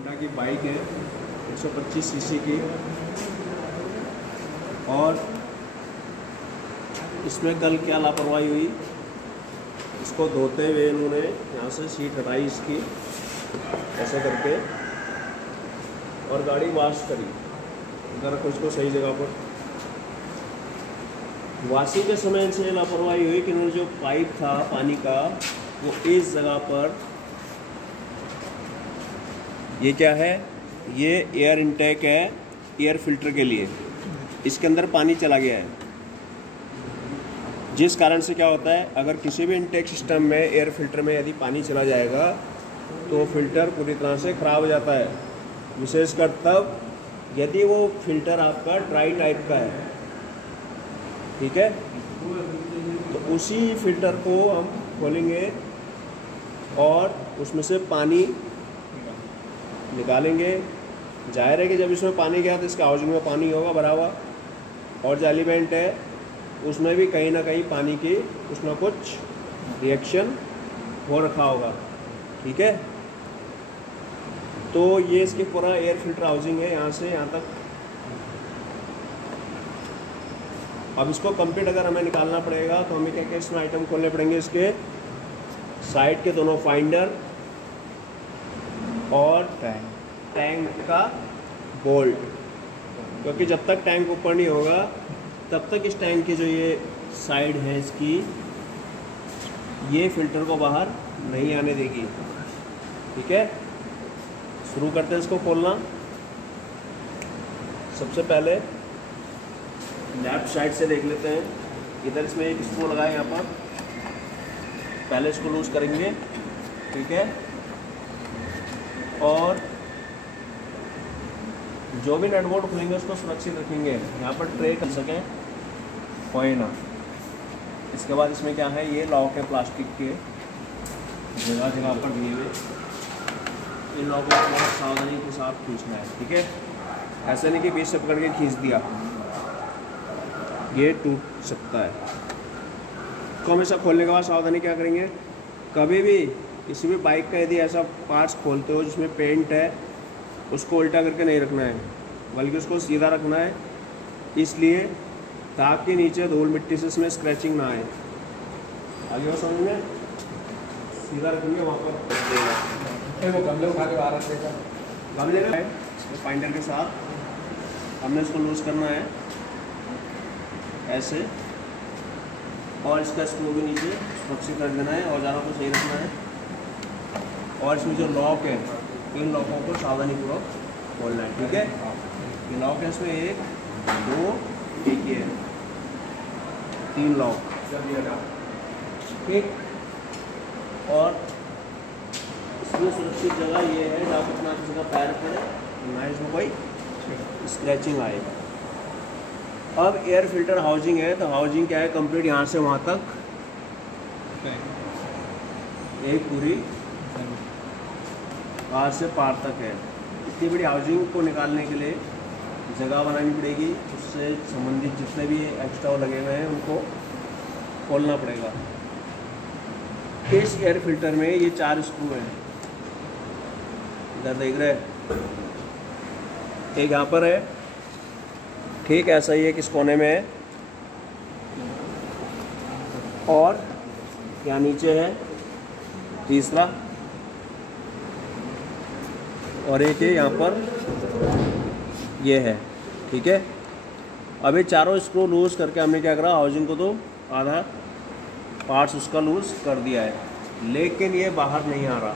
Honda की bike है 125 CC की, और इसमें कल क्या लापरवाही हुई, इसको धोते हुए इन्होंने यहाँ से सीट हटाई इसकी ऐसे करके और गाड़ी वॉश करी, अगर कुछ को सही जगह पर। वॉशिंग के समय इनसे ये लापरवाही हुई कि इन्होंने जो पाइप था पानी का वो इस जगह पर, ये क्या है, ये एयर इनटेक है एयर फिल्टर के लिए, इसके अंदर पानी चला गया है, जिस कारण से क्या होता है, अगर किसी भी इनटेक सिस्टम में एयर फिल्टर में यदि पानी चला जाएगा तो फिल्टर पूरी तरह से ख़राब हो जाता है, विशेषकर तब यदि वो फिल्टर आपका ड्राई टाइप का है, ठीक है। तो उसी फिल्टर को हम खोलेंगे और उसमें से पानी निकालेंगे। जाहिर है कि जब इसमें पानी गया तो इसके हाउसिंग में पानी होगा भरा हुआ, और जो एलिमेंट है उसमें भी कहीं ना कहीं पानी की कुछ ना कुछ रिएक्शन हो रखा होगा, ठीक है। तो ये इसकी पूरा एयर फिल्टर हाउसिंग है यहाँ से यहाँ तक। अब इसको कंप्लीट अगर हमें निकालना पड़ेगा तो हमें क्या क्या इसमें आइटम खोलने पड़ेंगे, इसके साइड के दोनों फाइंडर और टैंक का बोल्ट, क्योंकि जब तक टैंक ऊपर नहीं होगा तब तक इस टैंक की जो ये साइड है इसकी, ये फिल्टर को बाहर नहीं आने देगी, ठीक है। शुरू करते हैं इसको खोलना। सबसे पहले लेफ्ट साइड से देख लेते हैं, इधर इसमें एक स्क्रू लगा है यहाँ पर, पहले इसको लूज करेंगे, ठीक है। और जो भी नट बोल्ट खुलेंगे उसको सुरक्षित रखेंगे, यहाँ पर ट्रे कर सकें कोई ना। इसके बाद इसमें क्या है, ये लॉक है प्लास्टिक के, जगह जगह पर दिए हुए, इन लॉकों को बहुत सावधानी के साथ खींचना है, ठीक है। ऐसा नहीं कि बीच से पकड़ के खींच दिया, ये टूट सकता है। तो हमेशा खोलने के बाद सावधानी क्या करेंगे, कभी भी किसी भी बाइक का यदि ऐसा पार्ट्स खोलते हो जिसमें पेंट है, उसको उल्टा करके नहीं रखना है, बल्कि उसको सीधा रखना है, इसलिए ताकि नीचे धूल मिट्टी से इसमें स्क्रैचिंग ना आए। आगे वो समझ में, सीधा रखेंगे वहाँ पर वो गमले उठा के बाहर रख देगा, गमले का फाइंडर के साथ हमने इसको लूज करना है ऐसे, और इसका स्क्रू भी नीचे सुरक्षित रख देना है, औजारों को सही रखना है। और इसमें जो लॉक है, इन लॉकों को सावधानीपूर्वक खोलना है, ठीक है। ये लॉक है, इसमें 1 2 एक ये 3 लॉक, ठीक। और इसमें सुरक्षित जगह ये है जहाँ पर ना किसी का पैर पड़े, ना इसमें कोई स्क्रैचिंग आए। अब एयर फिल्टर हाउसिंग है, तो हाउसिंग क्या है, कंप्लीट यहाँ से वहाँ तक एक पूरी पार से पार तक है। इतनी बड़ी हाउसिंग को निकालने के लिए जगह बनानी पड़ेगी, उससे संबंधित जितने भी एक्स्ट्रा लगे हुए हैं उनको खोलना पड़ेगा। इस एयर फिल्टर में ये 4 स्क्रू हैं, इधर देख रहे हैं, एक यहाँ पर है, ठीक, ऐसा ही एक इस कोने में है, और यहाँ नीचे है तीसरा, और एक है यहाँ पर ये है, ठीक है। अब ये चारों स्क्रू लूज करके हमने क्या करा, हाउसिंग को तो आधा पार्ट्स उसका लूज कर दिया है, लेकिन ये बाहर नहीं आ रहा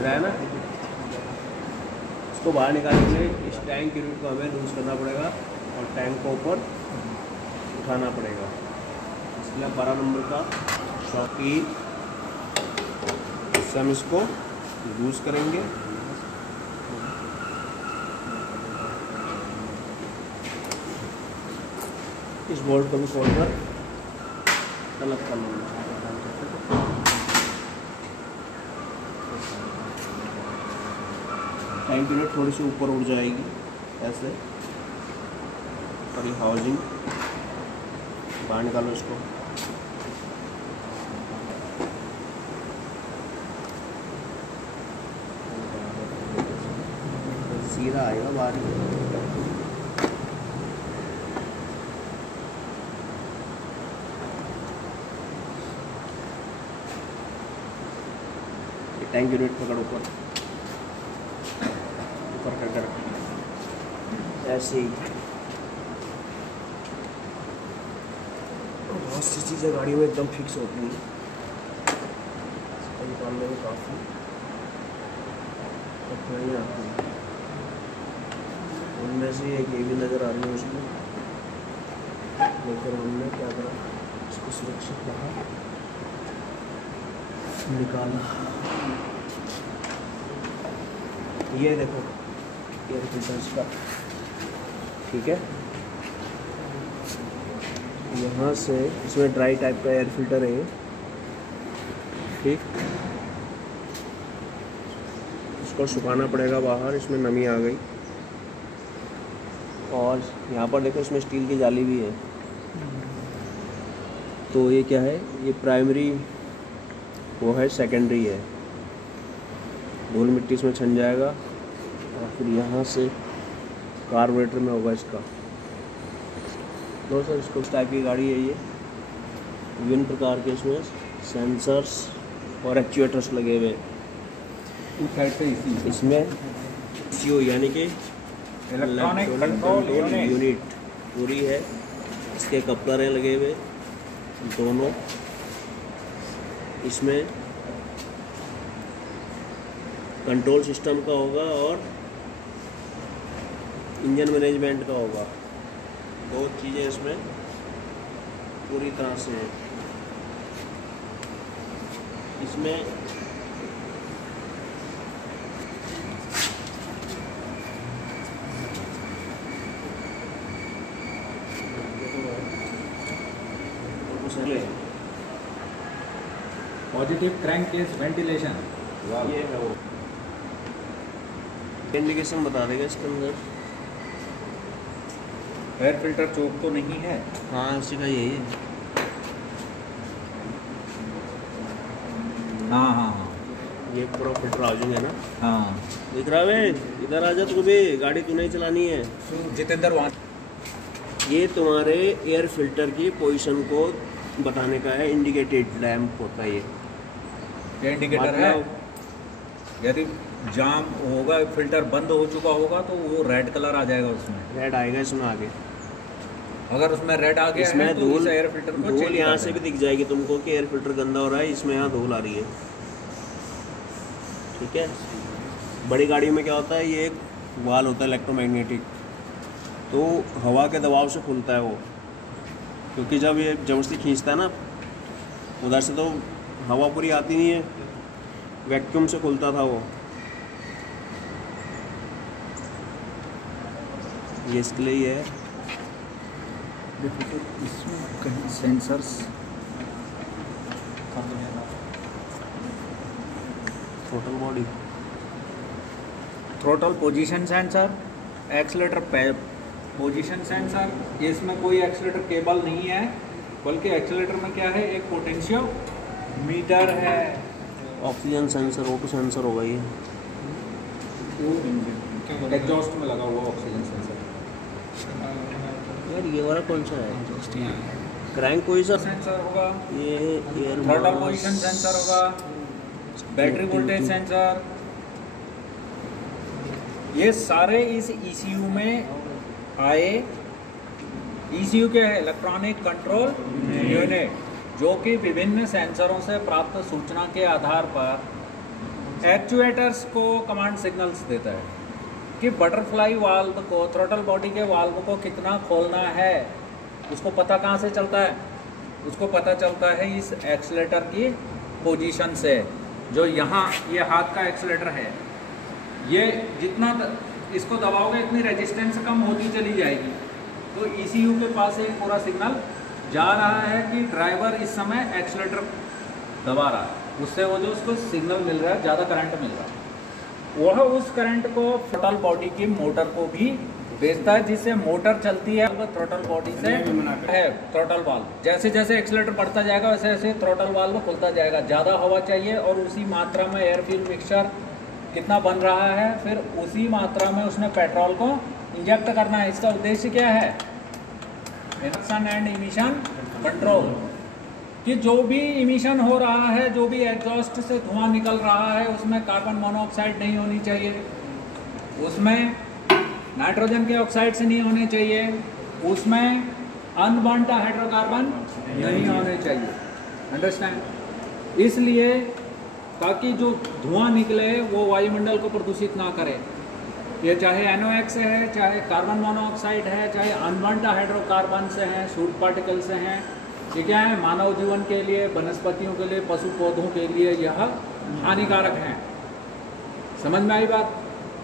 है ना। इसको बाहर निकालने के लिए इस टैंक की रूट को हमें लूज करना पड़ेगा और टैंक को ऊपर उठाना पड़ेगा। इसके लिए 12 नंबर का शॉकी, इससे हम इसको लूज करेंगे। इस बोल्ट को भी खोलकर अलग कर लेंगे। टैंक यूनिट थोड़ी सी ऊपर उड़ जाएगी ऐसे, और ये हाउसिंग बाहर निकालो इसको। सीधा आएगा बाहर ही। टैंक यूनिट पकड़ ऊपर करके रख ऐसे ही। बहुत सी चीज़ें गाड़ी में एकदम फिक्स होती हैं, निकालने में काफ़ी कठिनाई आती है। उनमें से एक ये भी नज़र आ रही है उसमें, लेकिन हमने क्या करा, इसको सुरक्षित बाहर निकाला। ये देखो एयर फिल्टर का, ठीक है। यहाँ से इसमें ड्राई टाइप का एयर फिल्टर है, ठीक। इसको सुखाना पड़ेगा बाहर, इसमें नमी आ गई। और यहाँ पर देखो इसमें स्टील की जाली भी है। तो ये क्या है, ये प्राइमरी वो है, सेकेंडरी है। धूल मिट्टी इसमें छन जाएगा और फिर यहाँ से कार्बोरेटर में होगा इसका। नो सर, इसको इस टाइप की गाड़ी है ये। विभिन्न प्रकार के इसमें सेंसर्स और एक्चुएटर्स लगे हुए हैं। इसमें सीओ यानी कि इलेक्ट्रॉनिक कंट्रोल यूनिट पूरी है। इसके कपलर हैं लगे हुए दोनों। इसमें कंट्रोल सिस्टम का होगा और इंजन मैनेजमेंट का होगा। दो चीज़ें इसमें पूरी तरह से हैं। इसमें पॉजिटिव क्रैंक केस वेंटिलेशन, ये है वो। इंडिकेशन बता देगा इसके अंदर। एयर फिल्टर चोक तो नहीं है? हाँ, उसी का यही है। हाँ हाँ हाँ, ये पूरा फिल्टर हाउसिंग है ना। हाँ दिख रहा है, इधर आ जा, तू भी गाड़ी तू नहीं चलानी है। जितेंद्र वहाँ। ये तुम्हारे एयर फिल्टर की पोजीशन को बताने का है, इंडिकेटेड लैंप होता है ये इंडिकेटर है। यदि जाम होगा, फिल्टर बंद हो चुका होगा तो वो रेड कलर आ जाएगा, उसमें रेड आएगा इसमें आगे। अगर उसमें रेड आ गया इसमें है तो धूल, इस एयर फिल्टर को धूल यहाँ से भी दिख जाएगी तुमको कि एयर फिल्टर गंदा हो रहा है, इसमें यहाँ धूल आ रही है, ठीक है। बड़ी गाड़ी में क्या होता है, ये एक वाल होता है इलेक्ट्रोमैग्नेटिक, तो हवा के दबाव से खुलता है वो, क्योंकि जब ये जबरदस्ती खींचता है ना उधर से तो हवा पूरी आती नहीं है, वैक्यूम से खुलता था वो। ये इसके लिए ये है। देखो तो इसमें कहीं sensors, total body, throttle position sensor, accelerator position sensor. इसमें कोई एक्सीलरेटर केबल नहीं है, बल्कि एक्सीलरेटर में क्या है, एक पोटेंशियो मीटर है। ऑक्सीजन सेंसर, ऑटो सेंसर होगा ये। एग्जॉस्ट में लगा हुआ ऑक्सीजन सेंसर। यार ये वाला कौन सा है? क्रैंक पोजीशन सेंसर होगा, ये एयर थ्रोटल पोजीशन सेंसर होगा, बैटरी वोल्टेज सेंसर। ये सारे इस ECU में आए। ECU के इलेक्ट्रॉनिक कंट्रोल यूनिट, जो कि विभिन्न सेंसरों से प्राप्त सूचना के आधार पर एक्चुएटर्स को कमांड सिग्नल्स देता है कि बटरफ्लाई वाल्व को, थ्रोटल बॉडी के वाल्व को कितना खोलना है। उसको पता कहाँ से चलता है? उसको पता चलता है इस एक्सीलरेटर की पोजीशन से। जो यहाँ ये हाथ का एक्सीलरेटर है, ये जितना इसको दबाओगे इतनी रेजिस्टेंस कम होती चली जाएगी। तो ECU के पास एक पूरा सिग्नल जा रहा है कि ड्राइवर इस समय एक्सीलरेटर दबा रहा है, उससे वो जो उसको सिग्नल मिल रहा है, ज़्यादा करंट मिल रहा है, वह उस करंट को थ्रोटल बॉडी की मोटर को भी भेजता है, जिससे मोटर चलती है थ्रोटल बॉडी से है थ्रोटल वाल्व। जैसे जैसे एक्सीलरेटर बढ़ता जाएगा वैसे वैसे थ्रोटल वाल्व खुलता जाएगा। ज़्यादा हवा चाहिए और उसी मात्रा में एयर फ्यूल मिक्सचर कितना बन रहा है, फिर उसी मात्रा में उसने पेट्रोल को इंजेक्ट करना है। इसका उद्देश्य क्या है? रिडक्शन एंड इमिशन कंट्रोल, कि जो भी इमिशन हो रहा है, जो भी एग्जॉस्ट से धुआं निकल रहा है, उसमें कार्बन मोनोऑक्साइड नहीं होनी चाहिए, उसमें नाइट्रोजन के ऑक्साइड्स नहीं होने चाहिए, उसमें अनबॉन्ड हाइड्रोकार्बन नहीं होने चाहिए। अंडरस्टैंड? इसलिए ताकि जो धुआं निकले वो वायुमंडल को प्रदूषित ना करे। ये चाहे NOx से है, चाहे कार्बन मोनोऑक्साइड है, चाहे अनबॉन्ड हाइड्रोकार्बन से हैं, सूट पार्टिकल से हैं, ये क्या है? मानव जीवन के लिए, वनस्पतियों के लिए, पशु पौधों के लिए यह हानिकारक हैं। समझ में आई बात?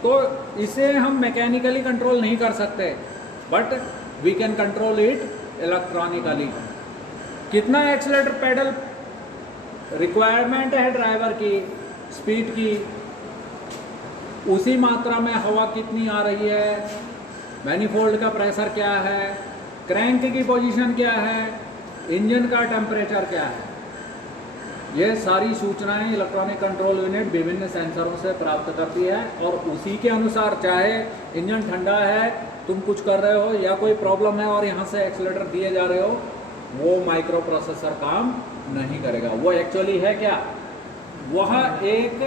तो इसे हम मैकेनिकली कंट्रोल नहीं कर सकते, but we can control it electronically. कितना एक्सीलरेटर पेडल रिक्वायरमेंट है ड्राइवर की, स्पीड की, उसी मात्रा में हवा कितनी आ रही है, मैनिफोल्ड का प्रेशर क्या है, क्रैंक की पोजीशन क्या है, इंजन का टेम्परेचर क्या है, ये सारी सूचनाएं इलेक्ट्रॉनिक कंट्रोल यूनिट विभिन्न सेंसरों से प्राप्त करती है। और उसी के अनुसार, चाहे इंजन ठंडा है, तुम कुछ कर रहे हो, या कोई प्रॉब्लम है और यहाँ से एक्सीलरेटर दिए जा रहे हो, वो माइक्रो प्रोसेसर काम नहीं करेगा। वो एक्चुअली है क्या? वह एक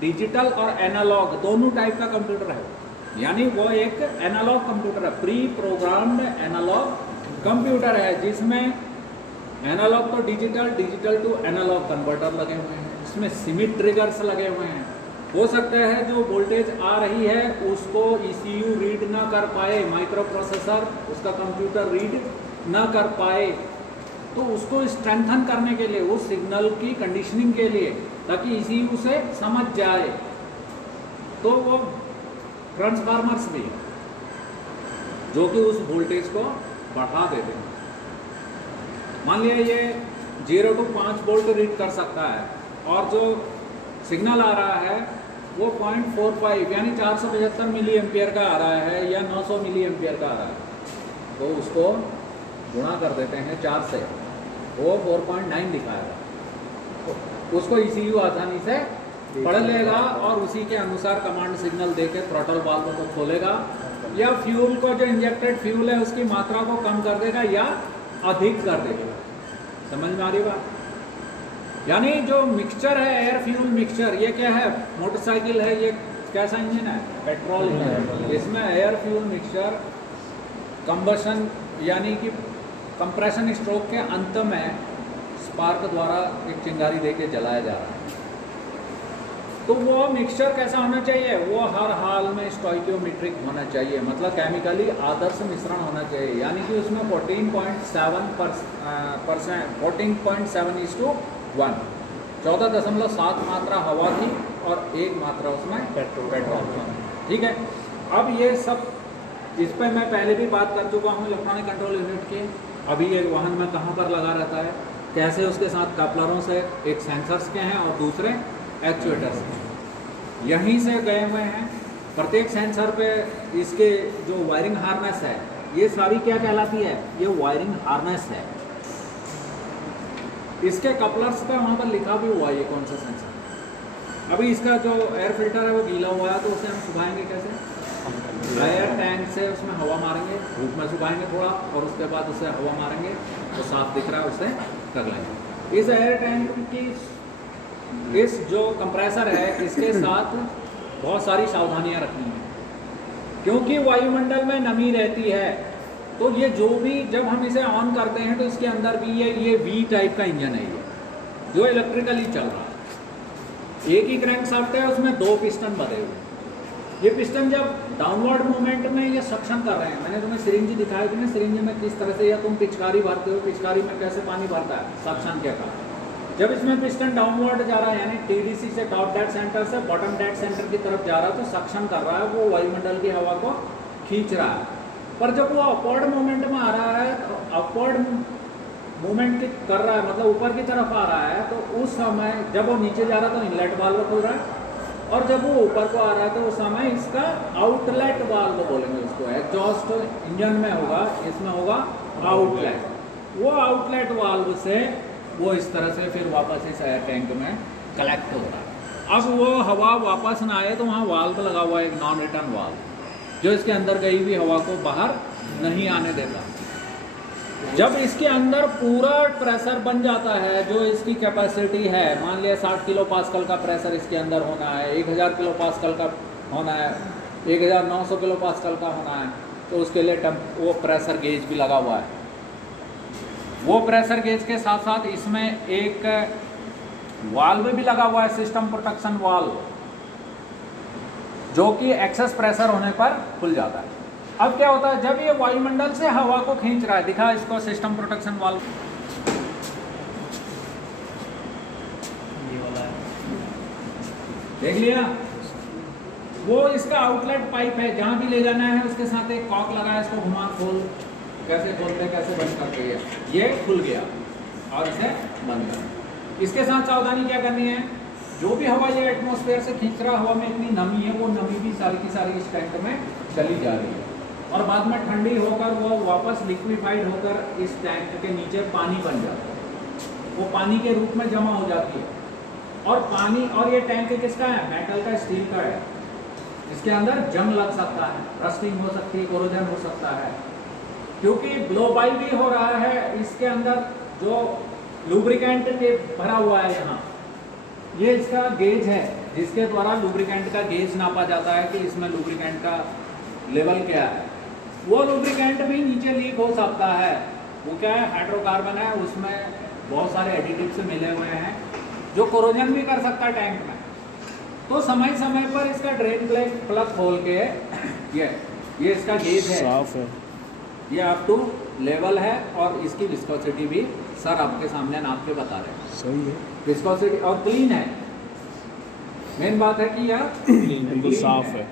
डिजिटल और एनालॉग दोनों टाइप का कंप्यूटर है, यानी वो एक एनालॉग कंप्यूटर है, प्री प्रोग्राम्ड एनालॉग कंप्यूटर है, जिसमें analogue to digital, digital to analogue converter लगे हुए हैं, इसमें सीमित ट्रिगर्स लगे हुए हैं। हो सकता है जो वोल्टेज आ रही है उसको ECU रीड ना कर पाए, माइक्रो प्रोसेसर उसका कंप्यूटर रीड ना कर पाए, तो उसको स्ट्रेंथन करने के लिए, उस सिग्नल की कंडीशनिंग के लिए, ताकि ECU से समझ जाए, तो वो ट्रांसफार्मर्स भी है जो कि उस वोल्टेज को बढ़ा देते हैं। मान लिया ये 0 to 5 वोल्ट रीड कर सकता है, और जो सिग्नल आ रहा है वो 0.45 यानी 475 मिली एम्पियर का आ रहा है, या 900 मिली एम्पियर का आ रहा है, तो उसको गुणा कर देते हैं 4 से, वो 4.9 दिखाएगा। तो उसको ECU आसानी से पढ़ लेगा और उसी के अनुसार कमांड सिग्नल देके थ्रॉटल वाल्व को खोलेगा, या फ्यूल को, जो इंजेक्टेड फ्यूल है उसकी मात्रा को कम कर देगा या अधिक कर देगा। समझ में आ रही बात? यानी जो मिक्सचर है, एयर फ्यूल मिक्सचर, ये क्या है? मोटरसाइकिल है, ये कैसा इंजन है? Petrol engine. इसमें एयर फ्यूल मिक्सचर कंबशन यानी कि कंप्रेशन स्ट्रोक के अंत में स्पार्क द्वारा एक चिंगारी देके जलाया जा रहा है। तो वो मिक्सचर कैसा होना चाहिए? वो हर हाल में स्टोइकियोमेट्रिक होना चाहिए, मतलब केमिकली आदर्श मिश्रण होना चाहिए, यानी कि उसमें 14.7:1, 14.7 मात्रा हवा की और 1 मात्रा उसमें पेट्रोल की। ठीक है, अब ये सब, इस पर मैं पहले भी बात कर चुका हूँ इलेक्ट्रॉनिक कंट्रोल यूनिट की। अभी ये वाहन में कहाँ पर लगा रहता है, कैसे उसके साथ कपलरों से, एक सेंसर्स के हैं और दूसरे एक्चुएटर्स हैं, यहीं से गए हुए हैं। प्रत्येक सेंसर पे इसके जो वायरिंग हार्नेस है, ये सारी क्या कहलाती है? ये वायरिंग हार्नेस है। इसके कपलर्स पे वहाँ पर लिखा भी हुआ है ये कौन सा सेंसर। अभी इसका जो एयर फिल्टर है वो गीला हुआ है, तो उसे हम सुखाएंगे कैसे? एयर टैंक से उसमें हवा मारेंगे, धूप में सुखाएंगे थोड़ा, और उसके बाद उसे हवा मारेंगे तो साफ दिख रहा है, उसे कर लेंगे। इस एयर टैंक की, इस जो कंप्रेसर है, इसके साथ बहुत सारी सावधानियां रखनी है, क्योंकि वायुमंडल में नमी रहती है। तो ये जो भी, जब हम इसे ऑन करते हैं तो इसके अंदर भी ये V टाइप का इंजन है, ये जो इलेक्ट्रिकली चल रहा है। एक ही क्रैंक शाफ्ट है, उसमें 2 पिस्टन बने हुए। ये पिस्टन जब डाउनवर्ड मूवमेंट में ये सक्शन कर रहे हैं, मैंने तुम्हें सिरिंज दिखाई थी ना, सिरिंज में किस तरह से, या तुम पिचकारी भरते हो, पिचकारी में कैसे पानी भरता है, सक्शन के कारण। जब इसमें पिस्टन डाउनवर्ड जा रहा है, यानी TDC से, टॉप डेड सेंटर से बॉटम डेड सेंटर की तरफ जा रहा है, तो सक्शन कर रहा है, वो वायुमंडल की हवा को खींच रहा है। पर जब वो अपवर्ड मूवमेंट में आ रहा है, तो अपवर्ड मूवमेंट कर रहा है, मतलब ऊपर की तरफ आ रहा है, तो उस समय जब वो नीचे जा रहा है तो इनलेट वाल्व खुल रहा है, और जब वो ऊपर को आ रहा है तो उस समय इसका आउटलेट वाल्व बोलेंगे उसको। एग्जॉस्ट इंजन में होगा, इसमें होगा आउटलेट। वो आउटलेट वाल्व से वो इस तरह से फिर वापस इस एयर टैंक में कलेक्ट हो रहा है। अब वो हवा वापस ना आए तो वहाँ वाल्व लगा हुआ है, एक नॉन रिटर्न वाल्व, जो इसके अंदर गई हुई हवा को बाहर नहीं आने देता। जब इसके अंदर पूरा प्रेशर बन जाता है, जो इसकी कैपेसिटी है, मान लिया 60 किलो पास्कल का प्रेशर इसके अंदर होना है, 1000 किलो पास्कल का होना है, 1900 किलो पास्कल का होना है, तो उसके लिए वो प्रेशर गेज भी लगा हुआ है। वो प्रेशर गेज के साथ साथ इसमें एक वाल्व भी लगा हुआ है, सिस्टम प्रोटेक्शन वाल्व, जो कि एक्सेस प्रेशर होने पर खुल जाता है। अब क्या होता है, जब ये वायुमंडल से हवा को खींच रहा है, दिखा इसको सिस्टम प्रोटेक्शन वाल्व, ये वाला है, देख लिया। वो इसका आउटलेट पाइप है, जहां भी ले जाना है उसके साथ एक कॉक लगा है, इसको घुमा खोल, कैसे खोलते कैसे बंद करते हैं, ये खुल गया और इसे बंद कर। इसके साथ सावधानी क्या करनी है, जो भी हवा ये एटमॉस्फेयर से खींच रहा, हवा में इतनी नमी है, वो नमी भी सारी की सारी इस टैंक में चली जा रही है और बाद में ठंडी होकर वो वापस लिक्विफाइड होकर इस टैंक के नीचे पानी बन जाता है, वो पानी के रूप में जमा हो जाती है। और पानी, और ये टैंक किसका है, मेटल का, स्टील का है, इसके अंदर जंग लग सकता है, रस्टिंग हो सकती है, कोरोजन हो सकता है, क्योंकि ब्लो बाई भी हो रहा है। इसके अंदर जो लुब्रिकेंट भरा हुआ है, यहाँ ये इसका गेज है, जिसके द्वारा लुब्रिकेंट का गेज नापा जाता है कि इसमें लुब्रिकेंट का लेवल क्या है। वो लुब्रिकेंट भी नीचे लीक हो सकता है, वो क्या है, हाइड्रोकार्बन है, उसमें बहुत सारे एडिटिव्स मिले हुए हैं, जो कोरोजन भी कर सकता है टैंक में। तो समय समय पर इसका ड्रेन प्लग खोल के ये इसका गेज है, साफ है, ये अप टू लेवल है, और इसकी विस्कोसिटी भी सर आपके सामने नाप के बता रहे हैं, सही है, विस्कोसिटी, और क्लीन है। मेन बात है कि यह बिल्कुल साफ है,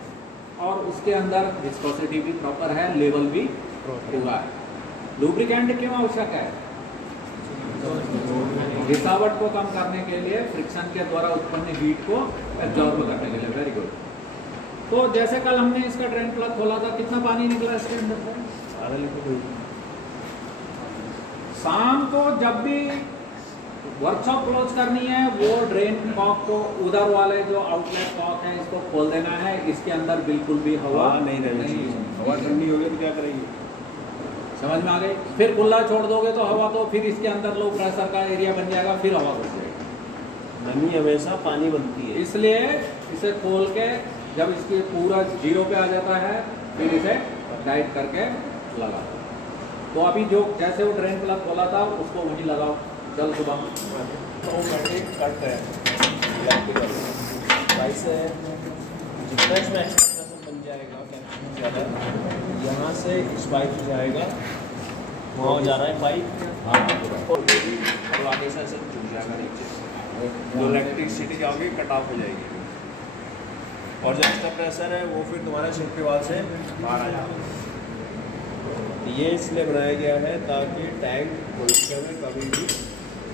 और उसके अंदर विस्कोसिटी भी प्रॉपर है, लेवल भी पूरा है। लुब्रिकेंट क्यों आवश्यक है, रिसावट को कम करने के लिए, फ्रिक्शन के द्वारा उत्पन्न हीट को एब्जॉर्ब करने के लिए। Very good. तो जैसे कल हमने इसका ड्रेन प्लग खोला था, कितना पानी निकला इसके अंदर से, आधा लीटर। शाम को जब भी वर्कशॉप क्लोज करनी है, वो ड्रेन कॉक को, उधर वाले जो आउटलेट कॉक है, इसको खोल देना है। इसके अंदर बिल्कुल भी हवा नहीं रहनी चाहिए, हवा ठंडी होगी तो क्या करेंगे, समझ में आ गई। फिर खुला छोड़ दोगे तो हवा, तो फिर इसके अंदर लो प्रेशर का एरिया बन जाएगा, फिर हवा घुस जाएगी। नमी हमेशा पानी बनती है, इसलिए इसे खोल के जब इसके पूरा 0 पे आ जाता है, फिर इसे टाइट करके लगा। तो अभी जो जैसे वो ड्रेन प्लग खोला था, उसको वहीं लगाओ, चल सुबह। ऑटोमेटिक कट है, इलेक्ट्रिकल प्राइस है, जितना इसमें एक्स्ट्रा प्रेशर बन जाएगा कैपेसिटी ज़्यादा, यहाँ से इस पाइप से जाएगा, वहाँ जा रहा है पाइप, और आगे से ऐसे जुड़ जाएगा नीचे, जो इलेक्ट्रिसिटी जाओगी कट ऑफ हो जाएगी, और जो एक्स्ट्रा प्रेशर है वो फिर तुम्हारे शिफ्ट के बाद से बाहर आ जाएगा। ये इसलिए बनाया गया है ताकि टैंक भविष्य में कभी भी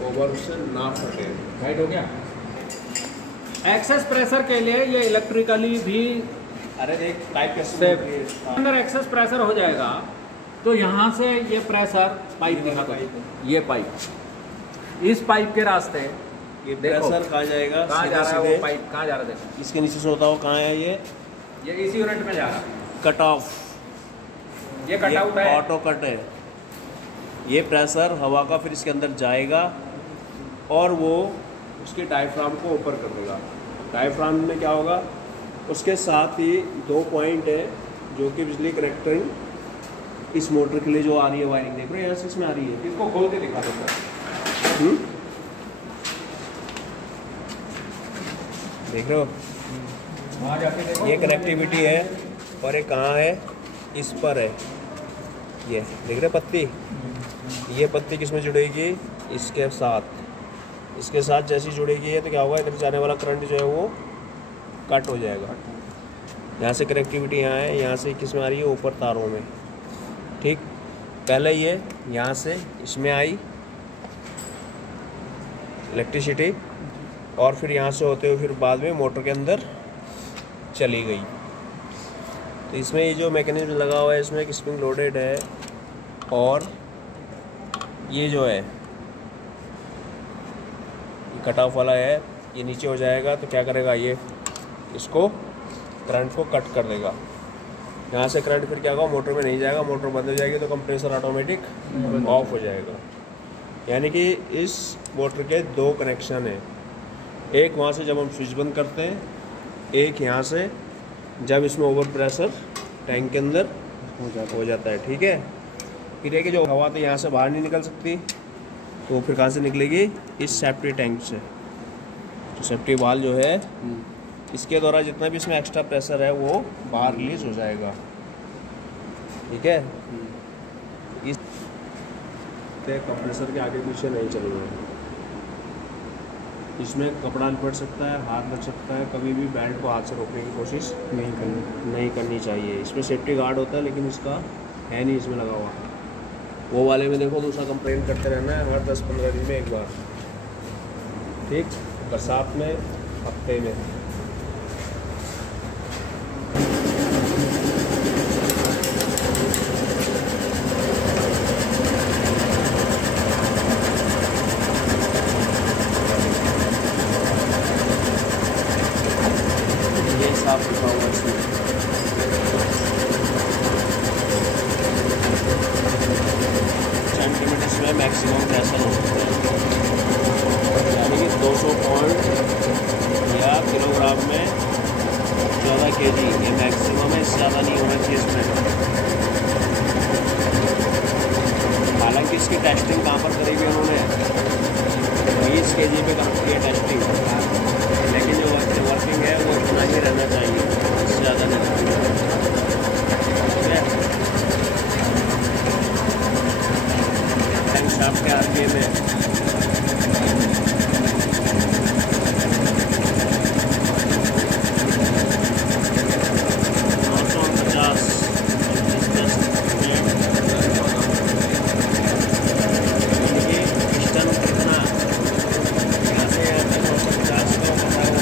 ओवर से ना फटे। राइट हो गया। एक्सेस प्रेशर के लिए ये इलेक्ट्रिकली भी, अरे एक पाइप कैसे अंदर एक्सेस प्रेशर हो जाएगा, तो यहाँ से ये प्रेशर पाइप दिखा दो, ये पाइप, इस पाइप के रास्ते ये प्रेशर कहाँ जाएगा, कहाँ जा रहा है वो पाइप, कहाँ जा रहा है, देखो इसके नीचे से होता हो कहाँ है ये इसी यूनिट में जा रहा है, कट ऑफ, ये कट आउट है, ऑटो कट है। ये प्रेशर हवा का फिर इसके अंदर जाएगा और वो उसके डायफ्राम को ऊपर कर देगा। डायफ्राम में क्या होगा, उसके साथ ही 2 पॉइंट है जो कि बिजली कनेक्टिंग इस मोटर के लिए जो आ रही है वायरिंग, देख रहे हो यहाँ से इसमें आ रही है, इसको खोल के दिखा दो, देख रहे हो, वहाँ जाके देखो, ये कनेक्टिविटी है, और ये कहाँ है, इस पर है, ये देख रहे पत्ती, ये पत्ती किस में जुड़ेगी, इसके साथ जैसी जुड़ेगी है तो क्या होगा, इधर जाने वाला करंट जो है वो कट हो जाएगा। यहाँ से कनेक्टिविटी यहाँ है, यहाँ से किस में आ रही है, ऊपर तारों में, ठीक। पहले ये यहाँ से इसमें आई इलेक्ट्रिसिटी, और फिर यहाँ से होते हुए फिर बाद में मोटर के अंदर चली गई। तो इसमें ये जो मैकेनिज्म लगा हुआ है, इसमें एक स्प्रिंग लोडेड है, और ये जो है कट ऑफ वाला है, ये नीचे हो जाएगा तो क्या करेगा, ये इसको करंट को कट कर देगा। यहाँ से करंट फिर क्या होगा, मोटर में नहीं जाएगा, मोटर बंद हो जाएगी तो कंप्रेसर ऑटोमेटिक ऑफ हो जाएगा। यानी कि इस मोटर के 2 कनेक्शन हैं, एक वहाँ से जब हम स्विच बंद करते हैं, एक यहाँ से जब इसमें ओवर प्रेशर टैंक के अंदर हो जाता है। ठीक है, फिर है कि जो हवा तो यहाँ से बाहर नहीं निकल सकती, तो फिर कहाँ से निकलेगी, इस सेफ्टी टैंक से। तो सेफ्टी वाल्व जो है इसके द्वारा जितना भी इसमें एक्स्ट्रा प्रेशर है वो बाहर रिलीज हो जाएगा। ठीक है, इस कंप्रेसर के आगे पीछे नहीं चलेंगे, इसमें कपड़ा लिपट सकता है, हाथ लग सकता है, कभी भी बेल्ट को हाथ से रोकने की कोशिश नहीं करनी चाहिए। इसमें सेफ्टी गार्ड होता है लेकिन इसका है नहीं इसमें लगा हुआ। वो वाले में देखो दूसरा कंप्लेंट करते रहना है हर 10-15 दिन में एक बार। ठीक, बरसात में हफ्ते में। ये साफ लिखा हुआ है इसमें। सेंटीमीटर इसमें मैक्सिमम प्रेशर हो सकता है, यानी कि 200 पॉइंट या किलोग्राम में 14 kg ये मैक्सिमम है, इससे ज़्यादा नहीं होना चाहिए इसमें। हालांकि इसकी टेस्टिंग कहाँ पर करी हुई उन्होंने 20 kg पे काम की है टेस्टिंग, लेकिन जो वर्किंग है वो इतना ही रहना चाहिए, इससे ज़्यादा नहीं। टैंक शाफ्ट के RPM में 950 पिस्टन कितना यहाँ से यहाँ तक 950 का पता हो।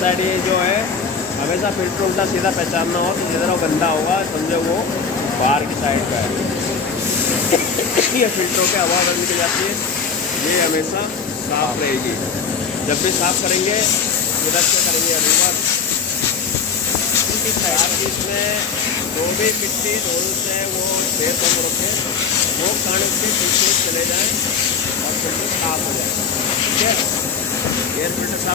साइड ये जो है हमेशा फिल्टर उल्टा सीधा पहचानना हो तो जिधर वो गंदा होगा समझो वो बाहर की साइड का है। ये फिल्टरों के हवा अगर निकल जाती है ये हमेशा साफ रहेगी। जब भी साफ करेंगे इधर से करेंगे रिवर्स इसमें जो भी मिट्टी धूल से वो ढेर कम रखे वो कारण उसके फिल्टर चले जाएँ और फिल्टर साफ हो जाए। ठीक है, एयर फिल्टर साफ